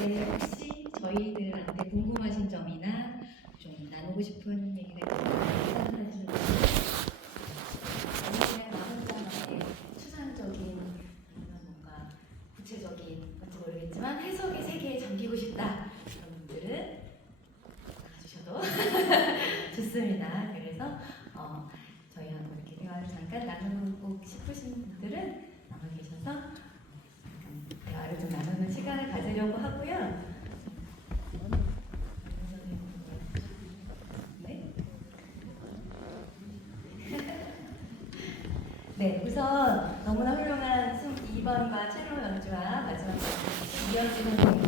때 혹시 저희들한테 궁금하신 점이나 좀 나누고 싶은 얘기가 있으면 우선 너무나 훌륭한 2번과 첼로 연주와 마지막 이어지는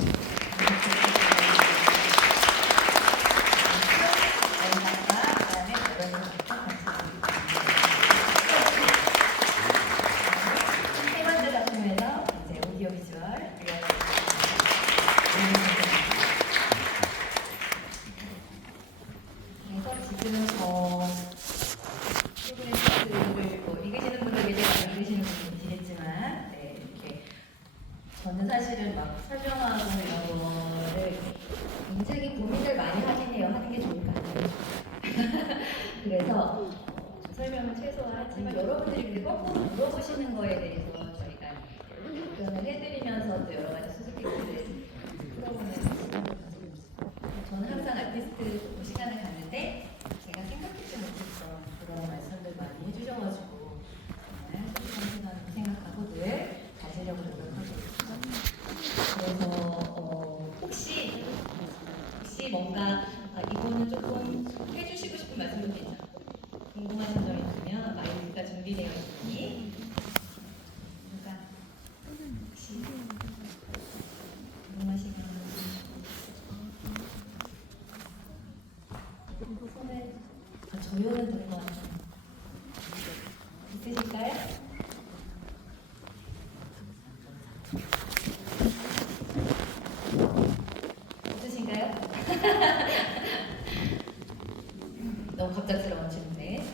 너무 갑작스러운 질문에. 네.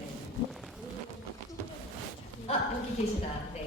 아, 여기 계시다. 네.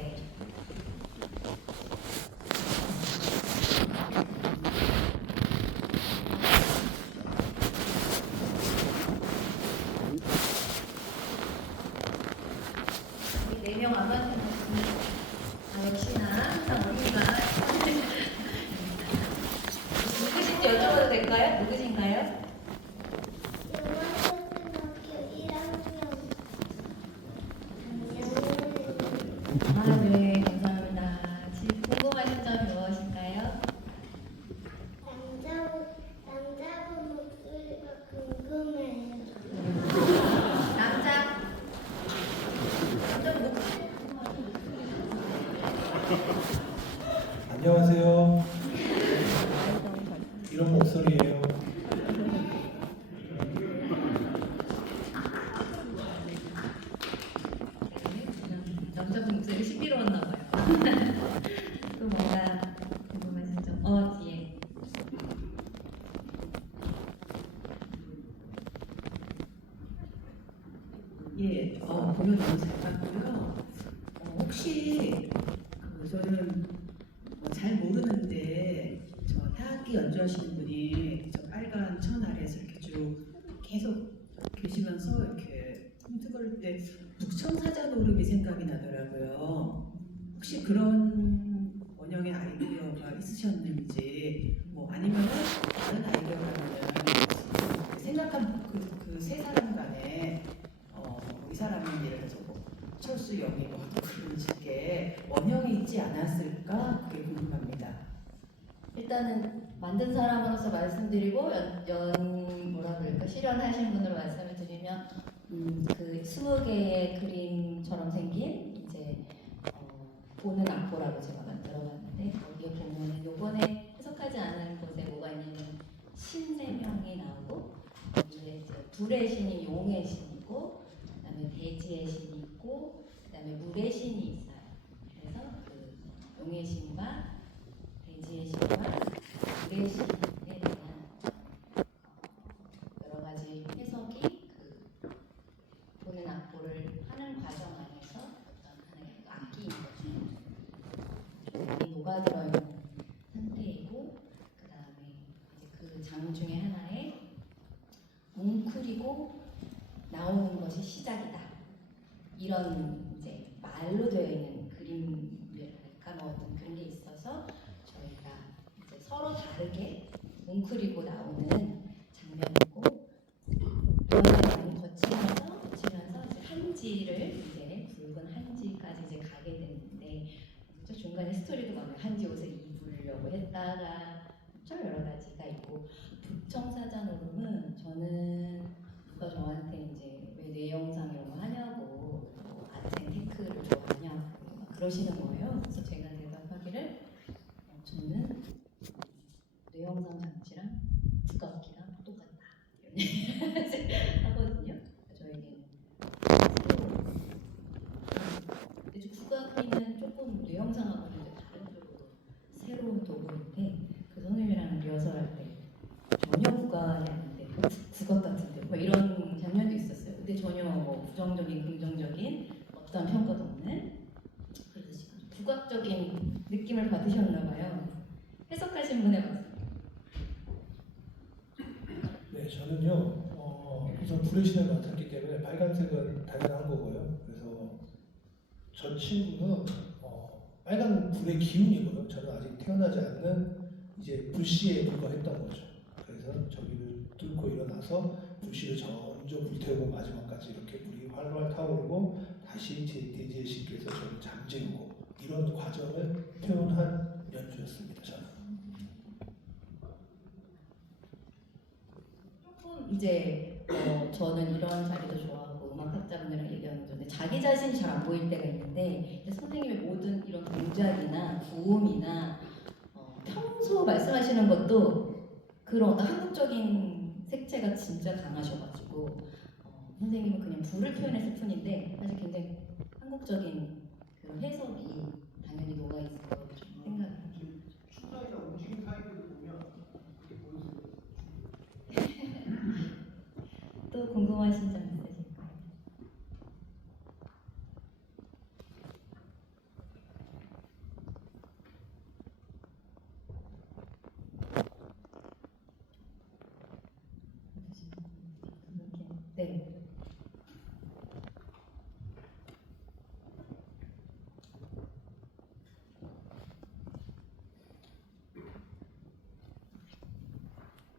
사람으로서 말씀드리고 연, 연 뭐라 그럴까? 실현하신 분으로 말씀을 드리면 음, 그 스무 개의 그림처럼 생긴 이제 어, 보는 악보라고 제가 만들어봤는데 거기에 보면 요번에 해석하지 않은 곳에 뭐가 있냐면 신세명이 나오고 이제 불의 신이 용의 신이고 그다음에 대지의 신이 있고 그다음에 물의 신이 한지를 이제 붉은 한지까지 이제 가게 되는데 저 중간에 스토리도 많아요. 한지 옷을 입으려고 했다가 저 여러 가지가 있고 북청사자노름은 저는 누가 저한테 이제 왜 내 영상 이런 거 하냐고 뭐 아트 테크를 좋아하냐고 막 그러시는 거예요. 그래서 제가 대답하기를 어, 저는 뇌 영상 장치랑 국악기랑 똑같다 이런 얘기 하거든요. 저에게는 근데 국악기는 조금 뇌 영상하고는 이제 다른 쪽으로 새로운 도구인데 그 선생님이랑 리허설할 때 전혀 국악이 아닌데 국악 같은데 뭐 이런 장면도 있었어요. 근데 전혀 뭐 부정적인 긍정적인 어떤 평가도 없는 그래서 지금 국악적인 느낌을 받으셨나 봐요. 해석하신 분의 말씀. 네, 저는요, 어, 우선 불의 신을 맡았기 때문에 빨간색은 당연한 거고요. 그래서 저 친구는 어, 빨간 불의 기운이고요. 저는 아직 태어나지 않는 이제 불씨에 불과했던 거죠. 그래서 저기를 뚫고 일어나서 불씨를 먼저 불태우고 마지막까지 이렇게 활활 타오르고 다시 제 대지에 싣기해서 저를 잠재우고 이런 과정을 표현한 연주였습니다. 저는. 조금 이제 어, 저는 이런 자리도 좋아하고 음악학자분들이랑 얘기하는 건데 자기 자신이 잘 안 보일 때가 있는데 선생님의 모든 이런 동작이나 구음이나 어, 평소 말씀하시는 것도 그런 한국적인 색채가 진짜 강하셔가지고 어, 선생님은 그냥 불을 표현했을 뿐인데 사실 굉장히 한국적인 그 해석이 당연히 녹아 있을 거라고 좀 생각합니다. 추가해서 움직임 사이드를 보면 그렇게 보여줘요. 또 궁금하신 점 있으실까요? 네.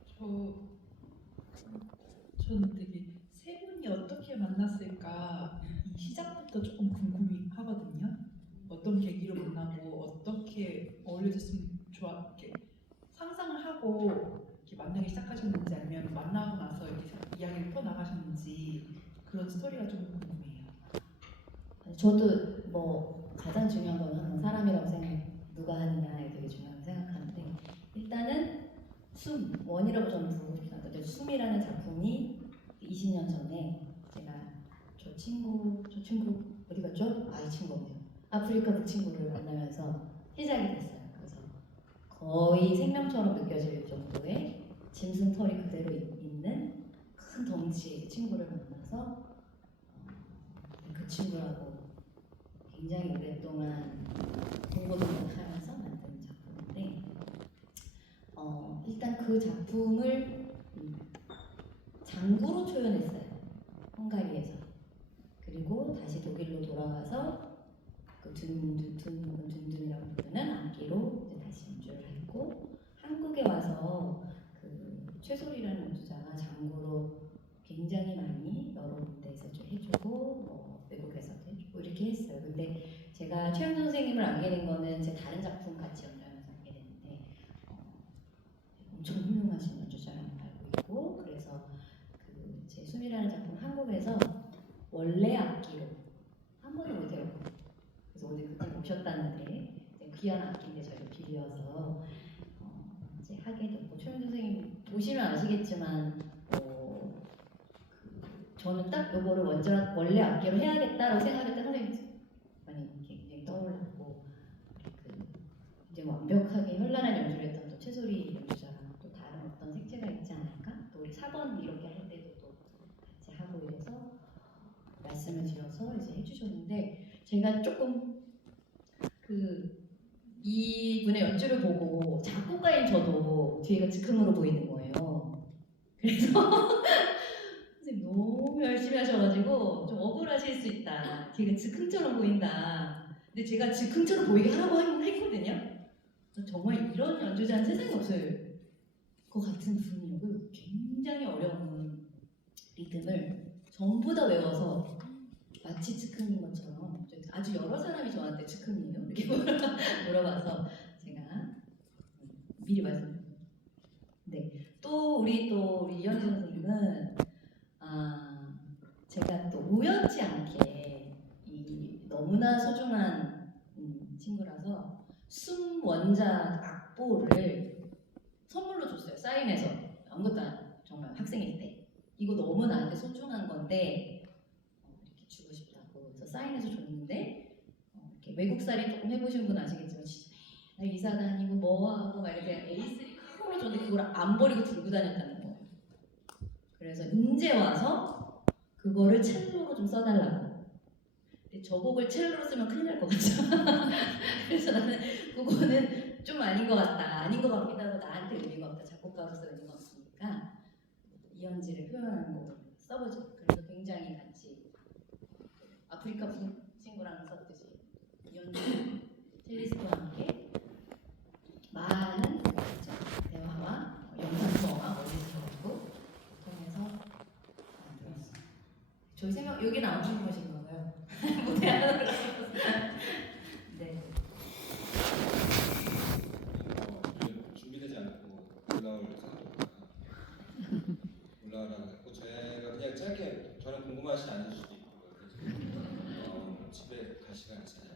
저 저는 되게 세 분이 어떻게 만났을까 이 시작부터 조금 궁금하거든요. 어떤 계기로 만나고 어떻게 어울려졌으면 좋아 이렇게 상상을 하고 이렇게 만나기 시작하셨는지 아니면 만나고 나서 이렇게 이야기를 풀어 나가셨는지 스토리가 좀 궁금해요. 저도 뭐 가장 중요한 건 항상 사람이라고 생각해 누가 하느냐에 되게 중요하다고 생각하는데 일단은 숨 원이라고 저는 부르고 싶지 않거든요. 숨이라는 작품이 20년 전에 제가 저 친구 저 친구 어디 갔죠? 아 이 친구 없네요. 아프리카 그 친구를 만나면서 시작이 됐어요. 그래서 거의 생명처럼 느껴질 정도의 짐승 털이 그대로 있는 큰 덩치의 친구를 만나서 어, 그 친구하고 굉장히 오랫동안 공부도 하면서 만든 작품인데 어, 일단 그 작품을 음, 장구로 초연했어요. 헝가리에서. 그리고 다시 독일로 돌아가서 그 혹은 둔둔이라고 부르는 악기로 이제 다시 연주를 했고 한국에 와서 그 최솔이라는 연주자가 장구로 굉장히 많이 여러 군데에서 좀 해주고 뭐 외국에서도 해주고 이렇게 했어요. 근데 제가 최영 선생님을 알게 된 거는 제 다른 작품 같이 연주하면서 알게 됐는데 어, 엄청 훌륭하신 연주자라는 걸 알고 있고 그래서 그 제 숨이라는 작품 한국에서 원래 악기로 한 번도 못 해요. 그래서 오늘 그때 오셨다는데 귀한 악기인데 저희가 빌려서 어, 이제 하게 됐고 최영 선생님 보시면 아시겠지만 어, 그 저는 딱 요거를 원래 악기로 해야겠다라고 생각했던 선생님 많이 이렇게 굉장히 떠올랐고 그 이제 완벽하게 현란한 연주를 했던 또 최소리 연주자랑 또 다른 어떤 색채가 있지 않을까? 또 우리 4번 이렇게 할 때도 또 같이 하고 이래서 말씀 말씀을 드려서 이제 해주셨는데 제가 조금 그 이분의 연주를 보고 작곡가인 저도 뒤에가 즉흥으로 보이는 거예요. 그래서 선생님 너무 열심히 하셔가지고 좀 억울하실 수 있다. 뒤가 즉흥처럼 보인다. 근데 제가 즉흥처럼 보이게 하라고 했거든요. 정말 이런 연주자는 세상에 없을 것 같은. 그 굉장히 어려운 리듬을 전부 다 외워서 마치 즉흥인 것처럼 아주 여러 사람이 저한테 즉흥이에요 이렇게 물어봐서 제가 미리 말씀드립니다. 네, 또 우리 또 우리 이현주 선생님은 아 제가 또 우연치 않게 이 너무나 소중한 음, 친구라서 숨 원작 악보를 선물로 줬어요 사인해서. 아무것도 안 정말 학생일 때. 이거 너무 나한테 소중한 건데 어, 이렇게 주고 싶다고 그래서 사인해서 줬는데 어, 이렇게 외국살이 조금 해보신 분 아시겠지만 진짜 이사 다니고 뭐 하고 막 이렇게 A3 큰 걸로 줬는데 그걸 안 버리고 들고 다녔다는 거예요. 그래서 이제 와서 그거를 첼로로 좀 써달라고 저 곡을 첼로로 쓰면 큰일 날 것 같죠 그래서 나는 그거는 좀 아닌 것 같다 아닌 것 같기도 하고 나한테 의미가 없다 작곡가로서 의미가 없으니까 이연지를 표현하는 곡을 써보죠 그래서 굉장히 같이 아프리카 분 친구랑 썼듯이 이연지 첼리스트와 함께 많은? 대화와 영상 수어와 어디서고 통해서 만들었어요. 저희 생각 안 준비하신 건가요? 무대 하나 네. 어, 준비되지 않고 올라올 생각보다 올라오라고 했고 제가 그냥 짧게 저는 궁금하시지 않을 수도 있고 그래서 어, 집에 갈 시간 있잖아요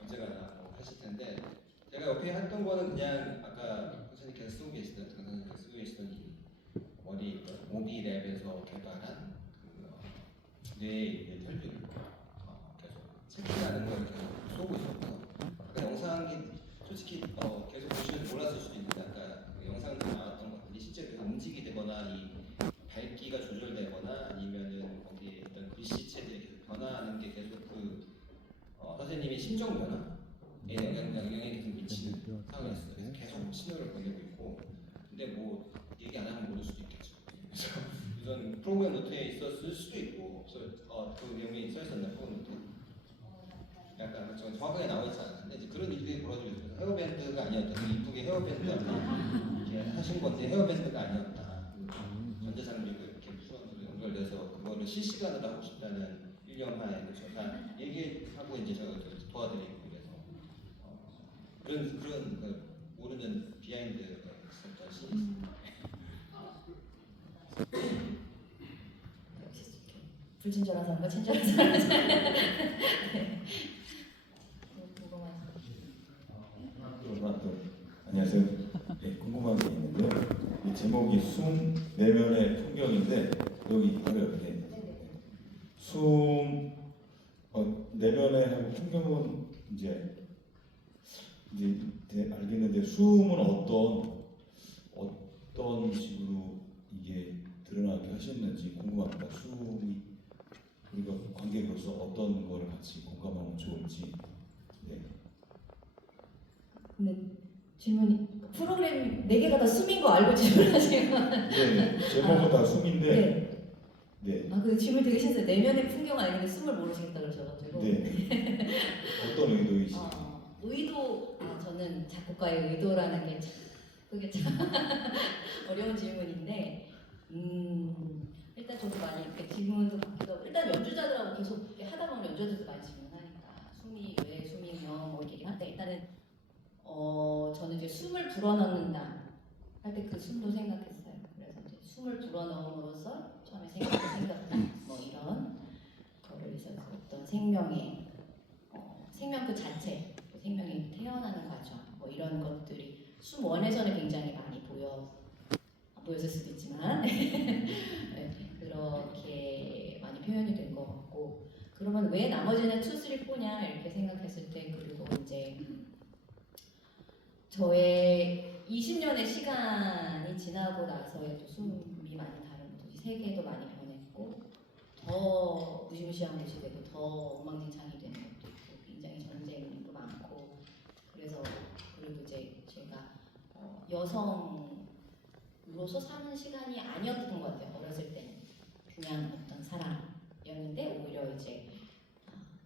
언제가나 뭐 하실 텐데 제가 옆에 했던 거는 그냥 아까 선생님께서 쓰고 계시던 강 선생님께서 쓰고 계시던 이 머리 모비랩에서 개발한 그 어, 뇌에 있는 혈류를 어, 계속 체크하는 걸 쏘고 있었고 아까 영상이 솔직히 어, 계속 보시면 몰랐을 수도 있는데 아까 그 영상에 나왔던 것들이 실제로 움직이 되거나 이 밝기가 조절되거나 아니면은 거기에 어떤 글씨체들이 계속 변화하는 게 계속 그 어, 선생님이 심정 변화에 영향, 영향이 계속 미치는 상황이었어요. 그래서 계속 신호를 보내고 있고 근데 뭐 얘기 안 하면 모를 수도 있겠죠. 그래서 우선 프로그램 노트에 있었을 수도 있고 없어 어, 그 내용이 써 있었나 프로그램 노트 약간 그렇죠. 정확하게 나와 있지 않았는데 이제 그런 일들이 있어요. 헤어밴드가 아니었다. 이쁘게 헤어밴드 이렇게 하신 건데 헤어밴드가 아니었다. 전자장비도 이렇게 수원으로 연결돼서 그거를 실시간으로 하고 싶다는 일념하에 그렇죠. 다 얘기하고 이제 제가 좀 도와드리고 그래서 어, 그런 그런 그 모르는 비하인드가 이렇게 불친절한 사람과 친절한 사람 네. 궁금하죠. 그럼 안녕하세요. 네, 궁금한 게 있는데요. 이 제목이 숨 내면의 풍경인데 여기 바로 네. 숨 어, 내면의 풍경은 이제 이제 대- 알겠는데 숨은 어떤 어떤 식으로 이게 드러나게 하셨는지 궁금합니다. 숨이 우리가 관객으로서 어떤 거를 같이 공감하면 좋을지. 네. 근데 질문이 프로그램 네 개가 다 숨인 거 알고 질문하시는 거 네, 제목은 다 숨인데, 네. 네, 아, 그 질문 되게 신기해요. 내면의 풍경 아니는데 숨을 모르시겠다 그러셔가지고. 네. 어떤 의도이신지. 어, 의도, 아, 저는 작곡가의 의도라는 게 참, 그게 참 어려운 질문인데, 음, 일단 저도 많이 이렇게 질문도 받기도 하고, 일단 연주자들하고 계속 이렇게 하다 보면 연주자들도 많이 질문하니까, 숨이 왜 숨이며, 뭐 이렇게 할 때 일단은, 어, 저는 이제 숨을 불어넣는다 할 때 그 숨도 생각했어요. 그래서 이제 숨을 불어넣음으로써 처음에 생각이 생겼다, 뭐 이런 거를 있어서 어떤 생명의 어, 생명 그 자체, 또 생명이 태어나는 과정, 뭐 이런 것들이 숨 원에서는 굉장히 많이 보여 안 보였을 수도 있지만 네, 그렇게 많이 표현이 된 것 같고 그러면 왜 나머지는 2, 3, 4냐 이렇게 생각했을 때 이제 저의 20년의 시간이 지나고 나서의 또 숨이 많이 다른 또 세계도 많이 변했고 더더 무시무시한 곳이 되고 더 엉망진창이 되는 것도 있고 굉장히 전쟁도 많고 그래서 그리고 이제 제가 어, 여성으로서 사는 시간이 아니었던 것 같아요. 어렸을 때는 그냥 어떤 사람이었는데 오히려 이제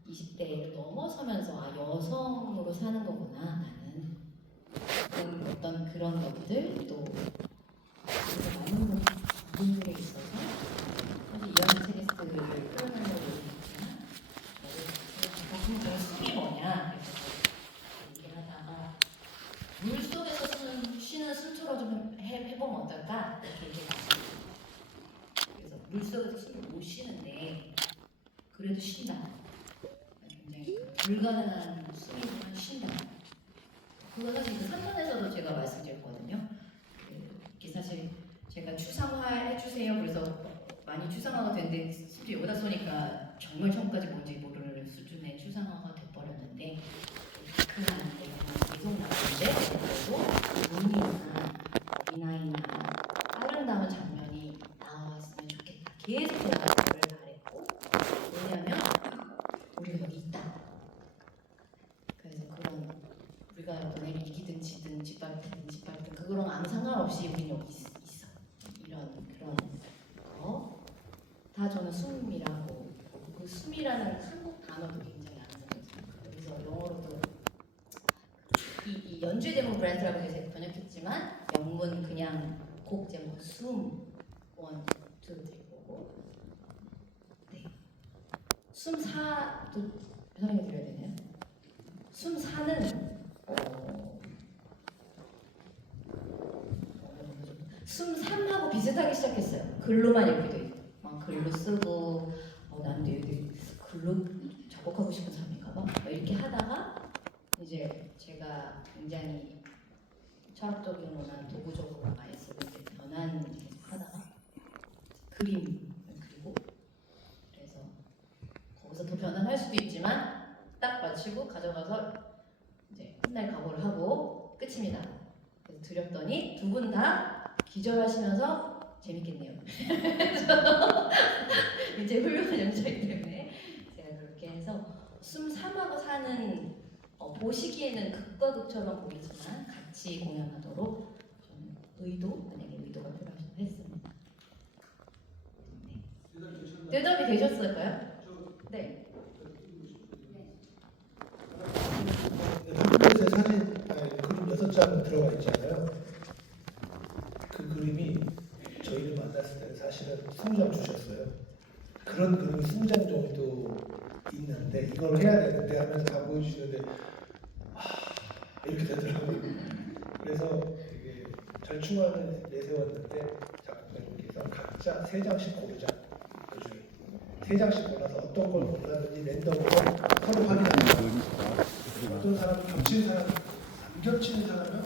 20대를 넘어서면서 아 여성으로 사는 거구나 나는 그런 어떤 그런 것들 또 그리고 많은 분들에 있어서 사실 이런 테니스를 표현하려고 했지만 저는 숨이 뭐냐 그래서 얘기를 하다가 물 속에서 쉬는, 쉬는 숨처럼 좀 해, 해보면 어떨까 이렇게 얘기했어요 그래서 물 속에서 숨을 못 쉬는데 그래도 쉰다 굉장히 불가능한 숨이지만 쉰다 그거 사실 그 산문에서도 제가 말씀드렸거든요 그, 이게 사실 제가 추상화 해주세요. 그래서 많이 추상화가 됐는데 심지어 여기다 쏘니까 정말 처음까지 뭔지 모르는 수준의 추상화가 돼버렸는데 다크한 내용이 계속 나오는데 그래도 눈이나 미나이나 아름다운 장면이 나왔으면 좋겠다. 계속 제가 그걸 바랬고 왜냐면 우리가 여기 있다. 그래서 그런 우리가 너네를 이기든 지든 짓밟든 짓밟든 그거랑 아무 상관없이 우린 여기 있, 있어 이런 그런 거다 저는 숨이라고 그 숨이라는 한국 단어도 굉장히 아름다워요 그래서 영어로도 이, 이 연주의 제목 브랜드라고 해서 번역했지만 영문 그냥 곡 제목 숨 원, 투, 쓰리 보고 네. 숨 사도 설명해 드려야 되나요? 숨 사는 어, 숨 삼하고 비슷하게 시작했어요. 글로만 이렇게 돼 있고 막 글로 쓰고 어, 난 여기 글로 작곡하고 싶은 사람인가 봐. 막 이렇게 하다가 이제 제가 굉장히 철학적으로나 도구적으로 많이 쓰고 이제 변환 계속 하다가 그림을 그리고 그래서 거기서 더 변환할 수도 있지만 딱 맞추고 가져가서 이제 훗날 각오를 하고 끝입니다. 그래서 드렸더니 두 분 다 기절하시면서 재밌겠네요. 그래서 이제 훌륭한 연주이기 때문에 제가 그렇게 해서 숨 삼하고 사는 어, 보시기에는 극과 극처럼 보이지만 같이 공연하도록 좀 의도 만약에 의도가 필요하시면 했습니다. 네. 대답이 되셨을까요? 네. 한국에서 사진 아니, 그림 여섯 장 들어가 있잖아요. 그 그림이 저희를 만났을 때는 사실은 20장 주셨어요. 그런 그림이 20장 정도 있는데 이걸 해야 되는데 하면서 다 보여주시는데 아 이렇게 되더라고요. 그래서 되게 절충안을 내세웠는데 작가님께서 각자 세 장씩 고르자 그 중에 세 장씩 골라서 어떤 걸 골랐는지 랜덤으로 서로 확인합니다. 어떤 사람은 겹친 사람, 안 겹치는 사람은